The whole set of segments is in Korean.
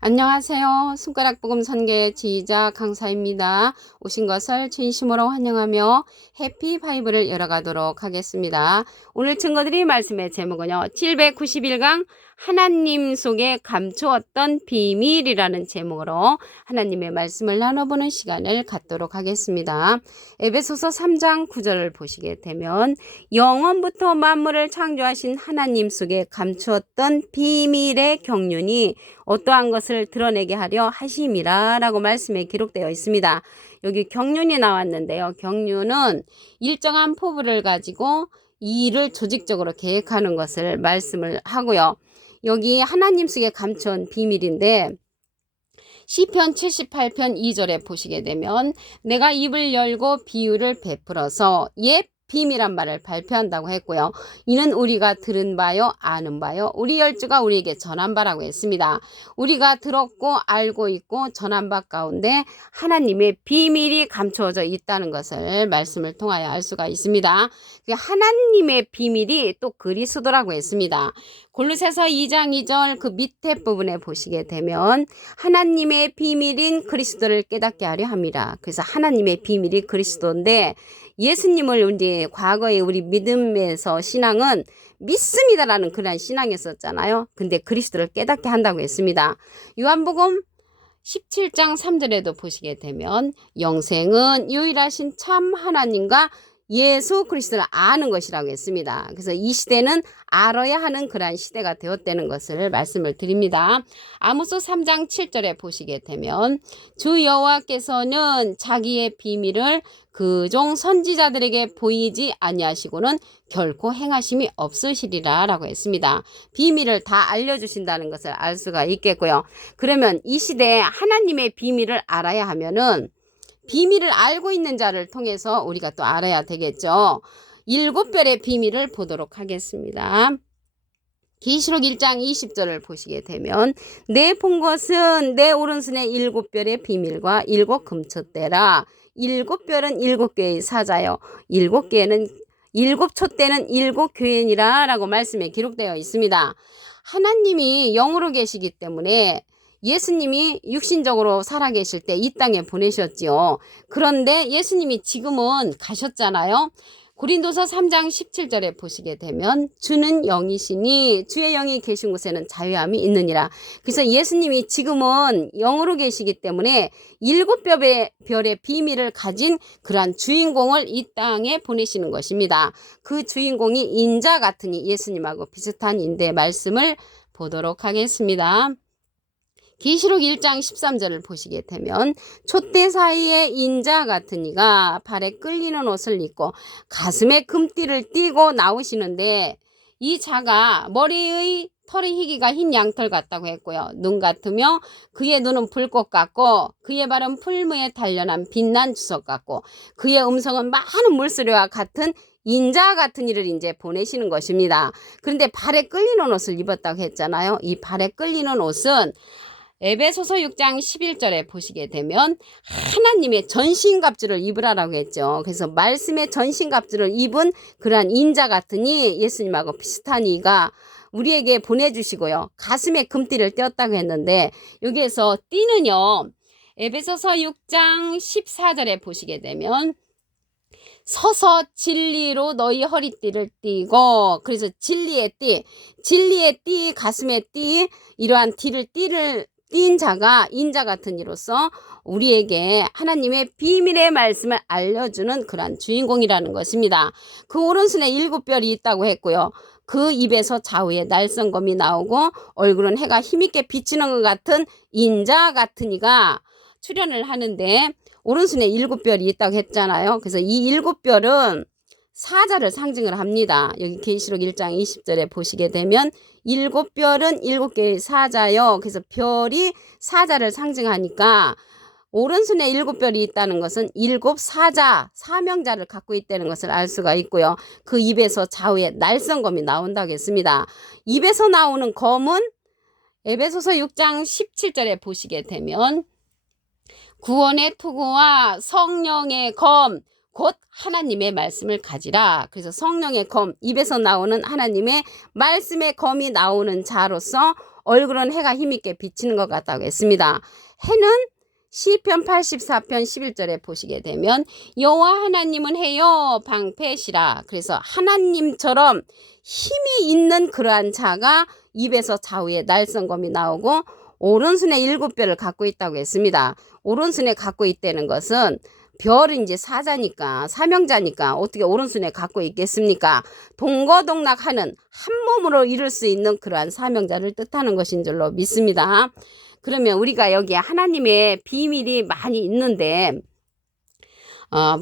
안녕하세요. 손가락 복음 선교의 지휘자 강사입니다. 오신 것을 진심으로 환영하며 해피 바이블을 열어가도록 하겠습니다. 오늘 증거드릴 말씀의 제목은요. 791강 하나님 속에 감추었던 비밀이라는 제목으로 하나님의 말씀을 나눠보는 시간을 갖도록 하겠습니다. 에베소서 3장 9절을 보시게 되면 영원부터 만물을 창조하신 하나님 속에 감추었던 비밀의 경륜이 어떠한 것을 드러내게 하려 하심이라 라고 말씀에 기록되어 있습니다. 여기 경륜이 나왔는데요. 경륜은 일정한 포부를 가지고 이 일을 조직적으로 계획하는 것을 말씀을 하고요. 여기 하나님 속에 감춰온 비밀인데 시편 78편 2절에 보시게 되면 내가 입을 열고 비유를 베풀어서 옛 비밀한 말을 발표한다고 했고요. 이는 우리가 들은 바요 아는 바요 우리 열주가 우리에게 전한 바라고 했습니다. 우리가 들었고 알고 있고 전한 바 가운데 하나님의 비밀이 감추어져 있다는 것을 말씀을 통하여 알 수가 있습니다. 하나님의 비밀이 또 그리스도라고 했습니다. 골로새서 2장 2절 그 밑에 부분에 보시게 되면 하나님의 비밀인 그리스도를 깨닫게 하려 함이라. 그래서 하나님의 비밀이 그리스도인데 예수님을 이제 과거에 우리 믿음에서 신앙은 믿습니다라는 그런 신앙이었었잖아요. 근데 그리스도를 깨닫게 한다고 했습니다. 요한복음 17장 3절에도 보시게 되면 영생은 유일하신 참 하나님과 예수 그리스도를 아는 것이라고 했습니다. 그래서 이 시대는 알아야 하는 그러한 시대가 되었다는 것을 말씀을 드립니다. 아모스 3장 7절에 보시게 되면 주 여호와께서는 자기의 비밀을 그 종 선지자들에게 보이지 아니하시고는 결코 행하심이 없으시리라 라고 했습니다. 비밀을 다 알려주신다는 것을 알 수가 있겠고요. 그러면 이 시대에 하나님의 비밀을 알아야 하면은 비밀을 알고 있는 자를 통해서 우리가 또 알아야 되겠죠. 7별의 비밀을 보도록 하겠습니다. 계시록 1장 20절을 보시게 되면 내 본 것은 내 오른손의 7별의 비밀과 7 금촛대라. 7별은 7개의 사자요 7개는 7 촛대는 7 교회니라 라고 말씀에 기록되어 있습니다. 하나님이 영으로 계시기 때문에 예수님이 육신적으로 살아계실 때 이 땅에 보내셨지요. 그런데 예수님이 지금은 가셨잖아요. 고린도서 3장 17절에 보시게 되면 주는 영이시니 주의 영이 계신 곳에는 자유함이 있느니라. 그래서 예수님이 지금은 영으로 계시기 때문에 7별의 비밀을 가진 그러한 주인공을 이 땅에 보내시는 것입니다. 그 주인공이 인자 같으니 예수님하고 비슷한 인대 말씀을 보도록 하겠습니다. 계시록 1장 13절을 보시게 되면 촛대 사이에 인자 같은 이가 발에 끌리는 옷을 입고 가슴에 금띠를 띠고 나오시는데 이 자가 머리의 털의 희기가 흰 양털 같다고 했고요. 눈 같으며 그의 눈은 불꽃 같고 그의 발은 풀무에 단련한 빛난 주석 같고 그의 음성은 많은 물소리와 같은 인자 같은 이를 이제 보내시는 것입니다. 그런데 발에 끌리는 옷을 입었다고 했잖아요. 이 발에 끌리는 옷은 에베소서 6장 11절에 보시게 되면 하나님의 전신갑주를 입으라라고 했죠. 그래서 말씀의 전신갑주를 입은 그러한 인자 같으니 예수님하고 비슷한 이가 우리에게 보내주시고요. 가슴에 금띠를 띄었다고 했는데 여기에서 띠는요. 에베소서 6장 14절에 보시게 되면 서서 진리로 너희 허리띠를 띠고 그래서 진리의 띠 가슴에 띠 이러한 띠를 띈 자가 인자 같은 이로서 우리에게 하나님의 비밀의 말씀을 알려주는 그러한 주인공이라는 것입니다. 그 오른손에 7별이 있다고 했고요. 그 입에서 좌우에 날성검이 나오고 얼굴은 해가 힘있게 비치는 것 같은 인자 같은 이가 출현을 하는데 오른손에 7별이 있다고 했잖아요. 그래서 이 7별은 사자를 상징을 합니다. 여기 계시록 1장 20절에 보시게 되면 7별은 7개의 사자요. 그래서 별이 사자를 상징하니까 오른손에 7별이 있다는 것은 7 사자, 사명자를 갖고 있다는 것을 알 수가 있고요. 그 입에서 좌우에 날성검이 나온다고 했습니다. 입에서 나오는 검은 에베소서 6장 17절에 보시게 되면 구원의 투구와 성령의 검, 곧 하나님의 말씀을 가지라. 그래서 성령의 검, 입에서 나오는 하나님의 말씀의 검이 나오는 자로서 얼굴은 해가 힘있게 비치는 것 같다고 했습니다. 해는 시편 84편 11절에 보시게 되면 여호와 하나님은 해요 방패시라. 그래서 하나님처럼 힘이 있는 그러한 자가 입에서 좌우에 날성검이 나오고 오른손에 7뼈를 갖고 있다고 했습니다. 오른손에 갖고 있다는 것은 별은 이제 사자니까 사명자니까 어떻게 오른손에 갖고 있겠습니까? 동거동락하는 한 몸으로 이룰 수 있는 그러한 사명자를 뜻하는 것인 줄로 믿습니다. 그러면 우리가 여기에 하나님의 비밀이 많이 있는데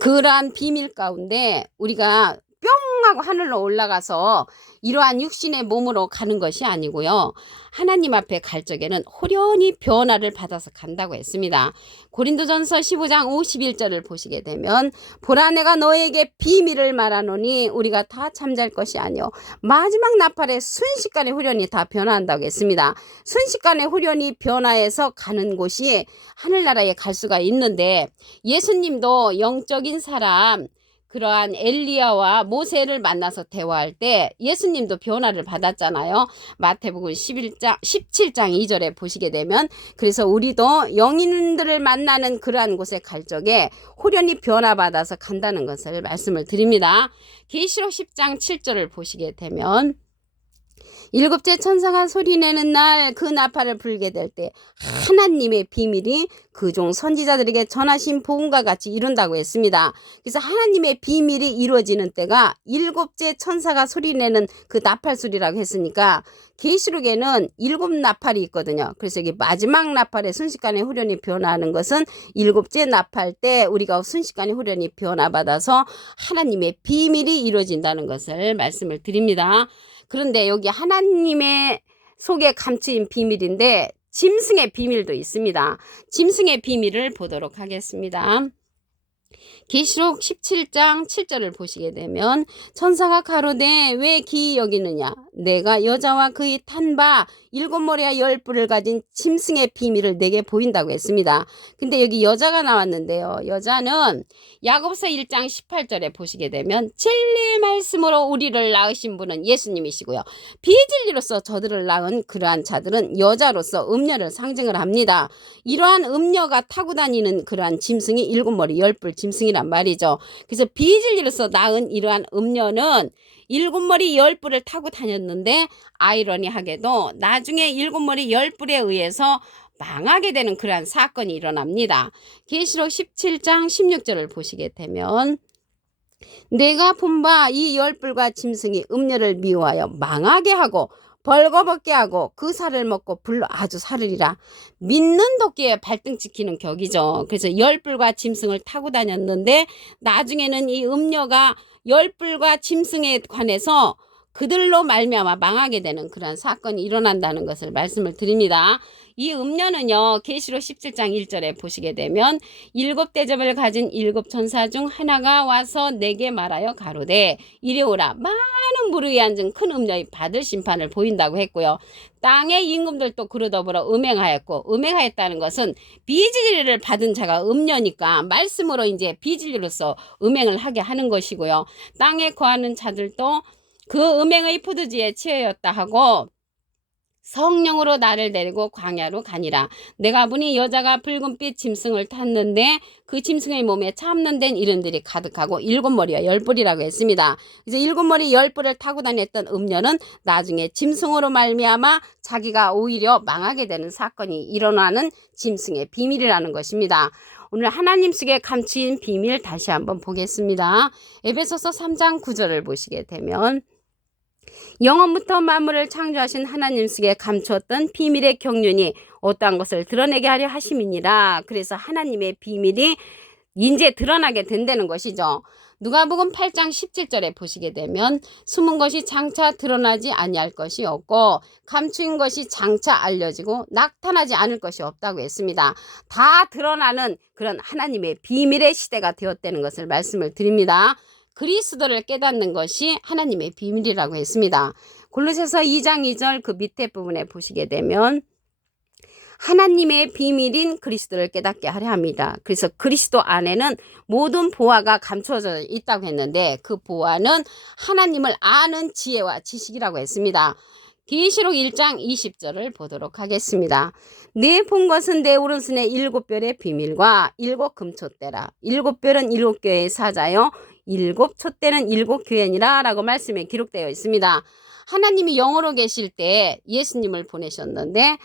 그러한 비밀 가운데 우리가 뿅 하고 하늘로 올라가서 이러한 육신의 몸으로 가는 것이 아니고요. 하나님 앞에 갈 적에는 호련히 변화를 받아서 간다고 했습니다. 고린도전서 15장 51절을 보시게 되면 보라 내가 너에게 비밀을 말하노니 우리가 다 잠잘 것이 아니요 마지막 나팔에 순식간에 호련히 다 변화한다고 했습니다. 순식간에 호련히 변화해서 가는 곳이 하늘나라에 갈 수가 있는데 예수님도 영적인 사람 그러한 엘리야와 모세를 만나서 대화할 때 예수님도 변화를 받았잖아요. 마태복음 17장 2절에 보시게 되면 그래서 우리도 영인들을 만나는 그러한 곳에 갈 적에 호련히 변화받아서 간다는 것을 말씀을 드립니다. 계시록 10장 7절을 보시게 되면 일곱째 천사가 소리내는 날 그 나팔을 불게 될 때 하나님의 비밀이 그종 선지자들에게 전하신 복음과 같이 이룬다고 했습니다. 그래서 하나님의 비밀이 이루어지는 때가 일곱째 천사가 소리내는 그 나팔 소리라고 했으니까 계시록에는 7나팔이 있거든요. 그래서 여기 마지막 나팔에 순식간에 후련히 변화하는 것은 일곱째 나팔 때 우리가 순식간에 후련히 변화받아서 하나님의 비밀이 이루어진다는 것을 말씀을 드립니다. 그런데 여기 하나님의 속에 감추인 비밀인데 짐승의 비밀도 있습니다. 짐승의 비밀을 보도록 하겠습니다. 계시록 17장 7절을 보시게 되면 천사가 가로되 왜 기이 여기느냐 내가 여자와 그의 탄 바 7머리와 10뿔을 가진 짐승의 비밀을 내게 보인다고 했습니다. 근데 여기 여자가 나왔는데요. 여자는 야고보서 1장 18절에 보시게 되면 진리의 말씀으로 우리를 낳으신 분은 예수님이시고요. 비진리로서 저들을 낳은 그러한 자들은 여자로서 음녀를 상징을 합니다. 이러한 음녀가 타고 다니는 그러한 짐승이 7머리 10뿔 짐승이란 말이죠. 그래서 비진리로서 낳은 이러한 음녀는 7머리 10뿔을 타고 다녔는데 아이러니하게도 나중에 7머리 10뿔에 의해서 망하게 되는 그러한 사건이 일어납니다. 계시록 17장 16절을 보시게 되면 내가 본 바 이 10뿔과 짐승이 음녀를 미워하여 망하게 하고 벌거벗게 하고 그 살을 먹고 불로 아주 사르리라. 믿는 도끼에 발등 찍히는 격이죠. 그래서 10뿔과 짐승을 타고 다녔는데 나중에는 이 음녀가 10뿔과 짐승에 관해서 그들로 말미암아 망하게 되는 그런 사건이 일어난다는 것을 말씀을 드립니다. 이 음녀는요 계시록 17장 1절에 보시게 되면 7대접을 가진 7천사 중 하나가 와서 내게 말하여 가로되 이리 오라. 많은 물 위에 앉은 큰 음녀의 받을 심판을 보인다고 했고요. 땅의 임금들도 그로 더불어 음행하였고 음행하였다는 것은 비진리를 받은 자가 음녀니까 말씀으로 이제 비진리로서 음행을 하게 하는 것이고요. 땅에 거하는 자들도 그 음행의 포도주에 취하였다 하고 성령으로 나를 데리고 광야로 가니라. 내가 보니 여자가 붉은빛 짐승을 탔는데 그 짐승의 몸에 참는 된 이름들이 가득하고 7머리와 10뿔이라고 했습니다. 이제 7머리 10뿔을 타고 다녔던 음녀는 나중에 짐승으로 말미암아 자기가 오히려 망하게 되는 사건이 일어나는 짐승의 비밀이라는 것입니다. 오늘 하나님 속에 감추인 비밀 다시 한번 보겠습니다. 에베소서 3장 9절을 보시게 되면 영원부터 만물을 창조하신 하나님 속에 감추었던 비밀의 경륜이 어떠한 것을 드러내게 하려 하심이니라. 그래서 하나님의 비밀이 이제 드러나게 된다는 것이죠. 누가복음 8장 17절에 보시게 되면 숨은 것이 장차 드러나지 아니할 것이 없고 감추인 것이 장차 알려지고 나타나지 않을 것이 없다고 했습니다. 다 드러나는 그런 하나님의 비밀의 시대가 되었다는 것을 말씀을 드립니다. 그리스도를 깨닫는 것이 하나님의 비밀이라고 했습니다. 골로새서 2장 2절 그 밑에 부분에 보시게 되면 하나님의 비밀인 그리스도를 깨닫게 하려 합니다. 그래서 그리스도 안에는 모든 보화가 감춰져 있다고 했는데 그 보화는 하나님을 아는 지혜와 지식이라고 했습니다. 계시록 1장 20절을 보도록 하겠습니다. 내 본 것은 내 오른손에 7별의 비밀과 7금촛대라. 7별은 7교회의 사자요 7촛대는 7교회니라 라고 말씀에 기록되어 있습니다. 하나님이 영으로 계실 때 예수님을 보내셨는데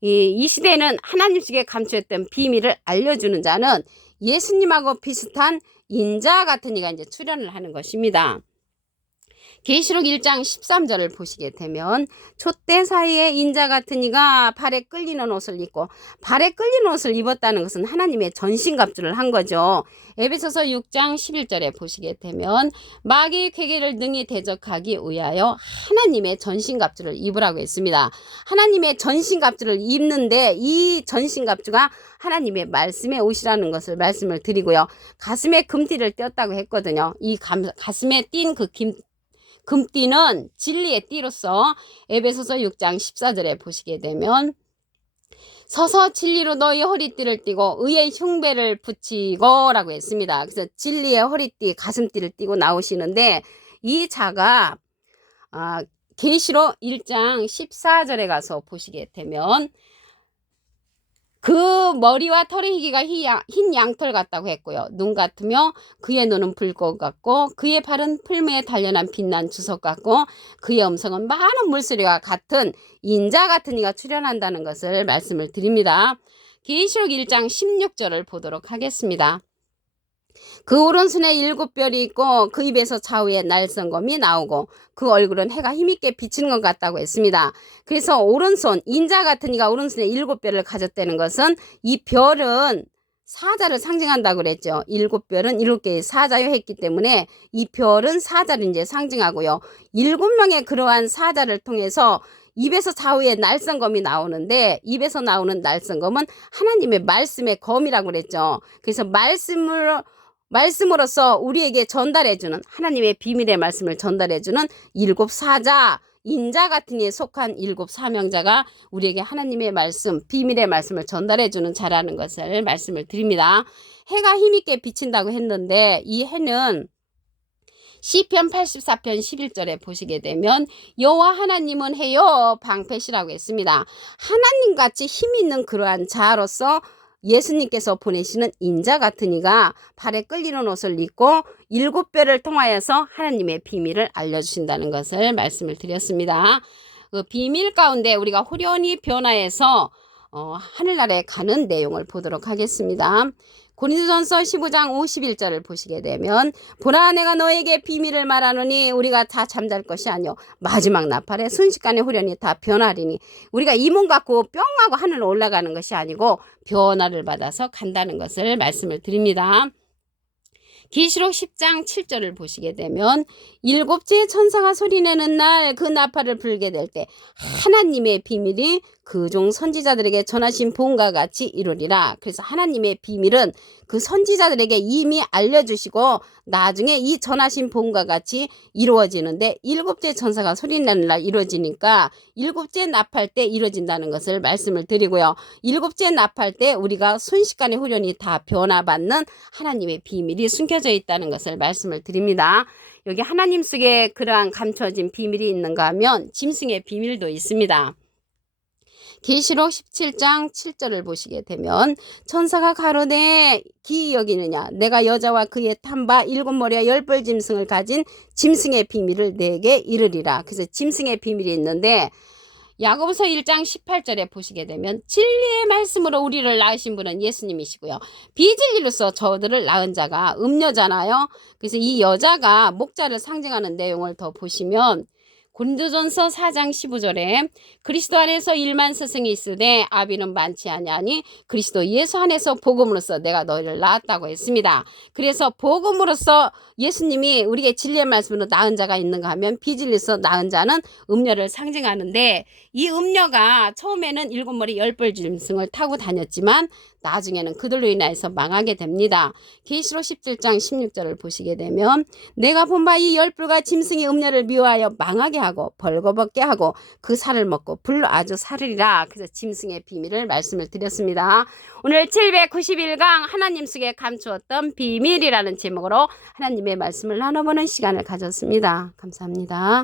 이 시대는 하나님께 감추었던 비밀을 알려주는 자는 예수님하고 비슷한 인자 같은 이가 이제 출현을 하는 것입니다. 계시록 1장 13절을 보시게 되면 촛대 사이에 인자 같은 이가 발에 끌리는 옷을 입고, 발에 끌리는 옷을 입었다는 것은 하나님의 전신갑주를 한 거죠. 에베소서 6장 11절에 보시게 되면 마귀의 궤계를 능히 대적하기 위하여 하나님의 전신갑주를 입으라고 했습니다. 하나님의 전신갑주를 입는데 이 전신갑주가 하나님의 말씀의 옷이라는 것을 말씀을 드리고요. 가슴에 금띠를 띄었다고 했거든요. 이 가슴에 띈 그 금띠는 진리의 띠로서 에베소서 6장 14절에 보시게 되면 서서 진리로 너희 허리띠를 띠고 의의 흉배를 붙이고 라고 했습니다. 그래서 진리의 허리띠, 가슴띠를 띠고 나오시는데 이 자가 계시록 1장 14절에 가서 보시게 되면 그 머리와 털의 희기가 흰 양털 같다고 했고요. 눈 같으며 그의 눈은 불꽃 같고 그의 발은 풀무에 단련한 빛난 주석 같고 그의 음성은 많은 물소리와 같은 인자 같은 이가 출현한다는 것을 말씀을 드립니다. 계시록 1장 16절을 보도록 하겠습니다. 그 오른손에 7별이 있고 그 입에서 좌우에 날성검이 나오고 그 얼굴은 해가 힘있게 비치는 것 같다고 했습니다. 그래서 오른손, 인자 같은 이가 오른손에 7별을 가졌다는 것은 이 별은 사자를 상징한다고 그랬죠. 7별은 7개의 사자요 했기 때문에 이 별은 사자를 이제 상징하고요. 7명의 그러한 사자를 통해서 입에서 좌우에 날성검이 나오는데 입에서 나오는 날성검은 하나님의 말씀의 검이라고 그랬죠. 그래서 말씀으로서 우리에게 전달해주는 하나님의 비밀의 말씀을 전달해주는 7사자, 인자 같은 이에 속한 7사명자가 우리에게 하나님의 말씀, 비밀의 말씀을 전달해주는 자라는 것을 말씀을 드립니다. 해가 힘있게 비친다고 했는데 이 해는 시편 84편 11절에 보시게 되면 여호와 하나님은 해요 방패시라고 했습니다. 하나님같이 힘있는 그러한 자로서 예수님께서 보내시는 인자 같은 이가 발에 끌리는 옷을 입고 7별을 통하여서 하나님의 비밀을 알려주신다는 것을 말씀을 드렸습니다. 그 비밀 가운데 우리가 후련히 변화해서 하늘나라에 가는 내용을 보도록 하겠습니다. 고린도전서 15장 51절을 보시게 되면 보라 내가 너에게 비밀을 말하노니 우리가 다 잠잘 것이 아니요 마지막 나팔에 순식간에 후련히 다 변하리니 우리가 이 몸 갖고 뿅 하고 하늘로 올라가는 것이 아니고 변화를 받아서 간다는 것을 말씀을 드립니다. 계시록 10장 7절을 보시게 되면 7째 천사가 소리내는 날 그 나팔을 불게 될 때 하나님의 비밀이 그 종 선지자들에게 전하신 본과 같이 이루리라. 그래서 하나님의 비밀은 그 선지자들에게 이미 알려주시고 나중에 이 전하신 본과 같이 이루어지는데 7째 천사가 소리내는 날 이루어지니까 7째 나팔 때 이루어진다는 것을 말씀을 드리고요. 7째 나팔 때 우리가 순식간에 후련히 다 변화받는 하나님의 비밀이 숨겨져 있다는 것을 말씀을 드립니다. 여기 하나님 속에 그러한 감춰진 비밀이 있는가 하면 짐승의 비밀도 있습니다. 계시록 17장 7절을 보시게 되면 천사가 가로되 기이 여기느냐 내가 여자와 그의 탄 바 7머리와 10뿔 짐승을 가진 짐승의 비밀을 내게 이르리라. 그래서 짐승의 비밀이 있는데 야고보서 1장 18절에 보시게 되면 진리의 말씀으로 우리를 낳으신 분은 예수님이시고요. 비진리로서 저들을 낳은 자가 음녀잖아요. 그래서 이 여자가 목자를 상징하는 내용을 더 보시면 고린도전서 4장 15절에 그리스도 안에서 1만 스승이 있으되 아비는 많지 아니하니 그리스도 예수 안에서 복음으로써 내가 너희를 낳았다고 했습니다. 그래서 복음으로써 예수님이 우리에게 진리의 말씀으로 낳은 자가 있는가 하면 비진리로서 낳은 자는 음녀를 상징하는데 이 음녀가 처음에는 7머리 10뿔 짐승을 타고 다녔지만 나중에는 그들로 인하여서 망하게 됩니다. 계시록 17장 16절을 보시게 되면 내가 본 바 이 10뿔과 짐승이 음녀를 미워하여 망하게 하고 벌거벗게 하고 그 살을 먹고 불로 아주 사르리라. 그래서 짐승의 비밀을 말씀을 드렸습니다. 오늘 791강 하나님 속에 감추었던 비밀이라는 제목으로 하나님의 말씀을 나눠보는 시간을 가졌습니다. 감사합니다.